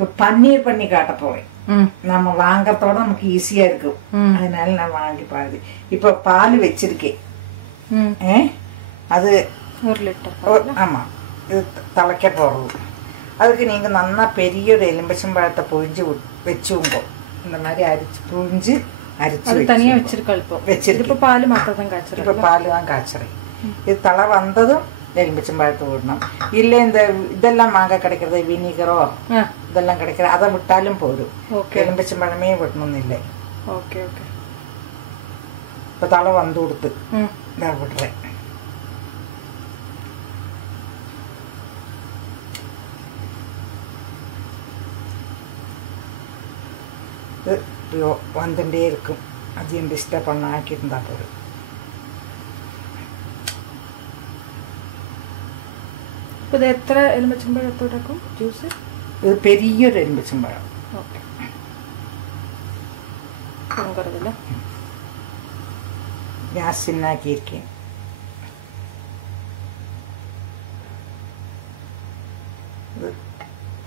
இப்போ பன்னீர் பண்ணி காட்ட போறேன். நம்ம வாங்கறதோட நமக்கு ஈஸியா இருக்கும். அதனால நான் வாங்கி பாருது. இப்ப பால் வச்சிருக்கேன். அது 1 லிட்டர். ஆமா, இது திளைக்க போறது. அதுக்கு நீங்க நல்லா பெரிய ஒரு எலும்பிச்சம்பழத்தை புழிஞ்சு வச்சுங்க. இந்த மாதிரி அரிச்சு புழிஞ்சு அரிச்சு தனியா வச்சிருக்கேன். இப்போ வச்சிருக்கு. இப்ப பால் மாத்திரம் காய்ச்சறேன். இப்ப பால் தான் காய்ச்சறேன். இது தலை வந்ததும் எலும்பிச்சம்பழத்தை விடணும். இல்ல இந்த இதெல்லாம் மாங்காய் கிடைக்கிறது, வினிகரோ இதெல்லாம் கிடைக்கிறது, அதை விட்டாலும் போதும். எலும்பிச்சம்பழமே விடணும்னு இல்லை. Okay okay. இப்ப தலை வந்து கொடுத்து நான் விடுறேன். வந்துட்டே இருக்கும். அதையும் டிஸ்டர்ப் பண்ண ஆக்கியிருந்தா போதும். இது எத்தனை எலுமிச்சம்பழத்தோடக்கும் ஜூஸ்? இது பெரிய ஒரு எலுமிச்சம்பழம். ஓகே. பொங்கறதுல கேஸ் சின்னாக்கி இருக்கேன்.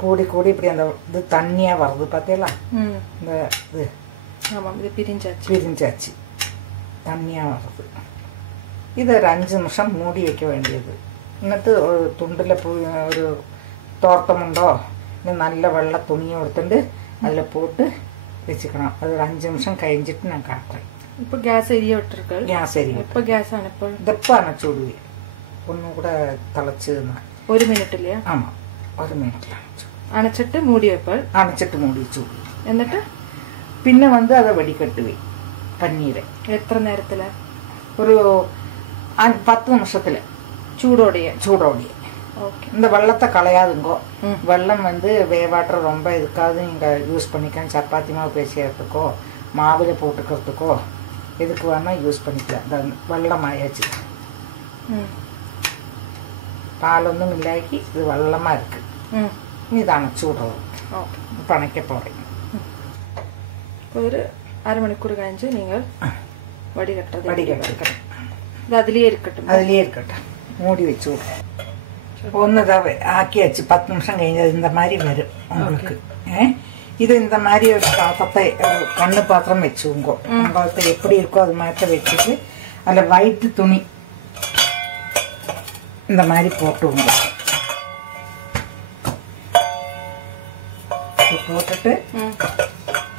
கூடி கூடி இப்படி அந்த இது தண்ணியா வருது பார்த்தீங்களா? இந்த இது பிரிஞ்சாச்சு தண்ணியா வருது. இது ஒரு 5 நிமிஷம் மூடி வைக்க வேண்டியது. എന്നിട്ട് ഒരു തുണ്ടിൽ ഒരു തോർത്തമുണ്ടോ നല്ല വെള്ള തുണിയും എടുത്തിട്ട് അതിൽ പോട്ട് വെച്ചിക്കണം. അത് ഒരു 5 നിമിഷം കഴിഞ്ഞിട്ട് ഞാൻ കാട്ടാം. ഇപ്പൊ ഗ്യാസ് എരിയ വിട്ടിருக்கு. ഗ്യാസ് എരിയ ഇപ്പൊ ഗ്യാസ് ആണ്. ഇപ്പോൾ ഇതിപ്പോൾ അണച്ചുവിടുക. ഒന്നും കൂടെ തിളച്ച് 1 മിനിറ്റ് ഇല്ലേ? ആമാ, 1 മിനിറ്റ് അണച്ചിട്ട് മൂടി വെപ്പോൾ അണച്ചിട്ട് മൂടി വെച്ചു. എന്നിട്ട് പിന്നെ വന്ന് അത് വടിക്കെട്ടുവേ പന്നീര്. എത്ര നേരത്തില്? ഒരു 10 நிமிஷத்துல சூடோடைய. இந்த வெள்ளத்தை களையாதுங்கோ. வெள்ளம் வந்து வேவாட்டர் ரொம்ப இதுக்காவது நீங்க யூஸ் பண்ணிக்கலாம். சப்பாத்தி மாவு பேசியறதுக்கோ மாவுல போட்டுக்கிறதுக்கோ எதுக்கு வேணா யூஸ் பண்ணிக்கலாம். வெள்ளம் ஆயாச்சு. பாலொன்னும் இல்லாக்கி இது வெள்ளமா இருக்கு. இது அணைச்சு விடுறது. இப்போ அணைக்க போறேன். ஒரு 1/2 மணிக்கூர் கழிஞ்சு நீங்க வடிகட்டுறேன். இது அதுலயே இருக்கட்டும். மூடி வச்சு விடுறேன். ஒன்னுதான் ஆக்கியாச்சு. 10 நிமிஷம் கழிஞ்சது இந்த மாதிரி வரும் உங்களுக்கு. இது இந்த மாதிரி ஒரு பாத்திரத்தை ஒரு கண்ணு பாத்திரம் வச்சுங்க. உங்களுக்கு எப்படி இருக்கோ அது மாதிரி வச்சுட்டு அதில் வயிற்று துணி இந்த மாதிரி போட்டுங்க. போட்டுட்டு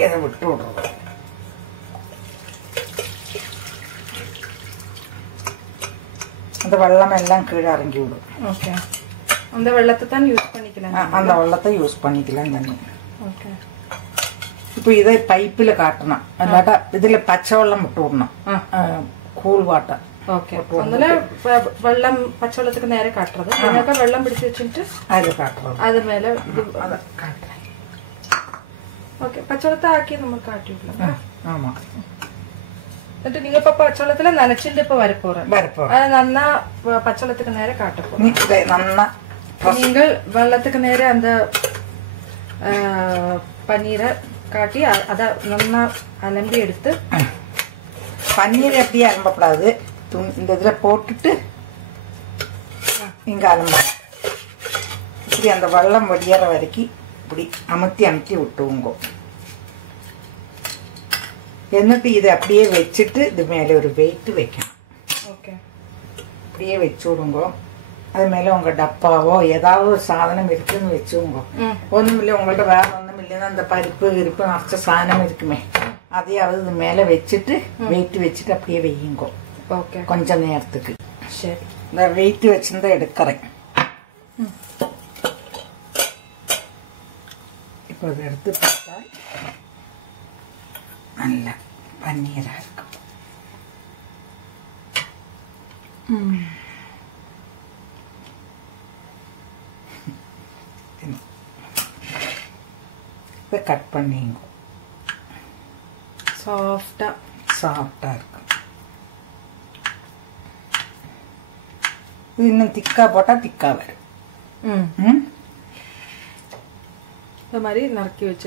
இதை விட்டு விடுறது. அந்த வெள்ளம் எல்லாம் கீழே இறங்கி விடும். ஓகே. அந்த வெள்ளத்தை தான் யூஸ் பண்ணிக்கலாம். அந்த வெள்ளத்தை யூஸ் பண்ணிக்கலாம் தண்ணி. ஓகே. இப்போ இதை பைப்பில் காட்டணும். அல்லாட்டா இதுல பச்சை வெள்ளம் விட்டு விடணும். Cool water. ஓகே. அதனால வெள்ளம் பச்சை வெள்ளத்துக்கு நேரே காட்டுறது. அதனால வெள்ளம் பிடிச்சு வச்சுட்டு அதில் காட்டுறது. அது மேல அதை காட்டுறேன். ஓகே. பச்சை வெள்ளத்தை ஆக்கி நம்ம காட்டி விடலாம். ஆமா. എന്നിട്ട് നിങ്ങൾ ഇപ്പൊ പച്ചവെള്ളത്തില് നനച്ചിട്ട് ഇപ്പൊ വരപ്പോറേൻ. അത് നന്നാ പച്ചവെള്ളத்துக்கு നേരെ കാട്ടപ്പോ. നിങ്ങൾ വെള്ളத்துக்கு നേരെ அந்த பன்னீரை காட்டி அதை நல்லா அலம்பி எடுத்து. பன்னீர் எப்படியே அலம்பப்படாது. இந்த இதுல போட்டுட்டு இங்க அலம்ப இப்படி அந்த வெள்ளம் வடியற வரைக்கும் இப்படி அமுத்தி விட்டுவோங்க. എന്നിട്ട് ഇത് அப்படியே വെച്ചിട്ട് ഇത് மேலே ஒரு வெயிட் வைக்கணும். ஓகே. அப்படியே வச்சு விடுங்க. அது மேலே உங்க டப்பாவோ ஏதாவது ஒரு சாதனம் இருக்குன்னு வச்சுங்க. ஒண்ணுமில்லை உங்கள்ட்ட வேற ஒண்ணும் இல்லைன்னா அந்த பருப்பு இருப்பு நிறச்ச சாதனம் இருக்குமே அதையாவது இது மேலே வச்சுட்டு வெயிட் வச்சுட்டு அப்படியே வையுங்க. ஓகே. கொஞ்ச நேரத்துக்கு. சரி. இந்த வெயிட் வச்சிருந்தா எடுக்கிறேன். இப்போ அதை எடுத்து பார்த்தா நல்ல பன்னீரா இருக்கும். இப்போ கட் பண்ணிங்க. சாஃப்டா இருக்கும். இது இன்னும் திக்கா போட்டா திக்கா வரும். இந்த மாதிரி நறுக்கி வச்சு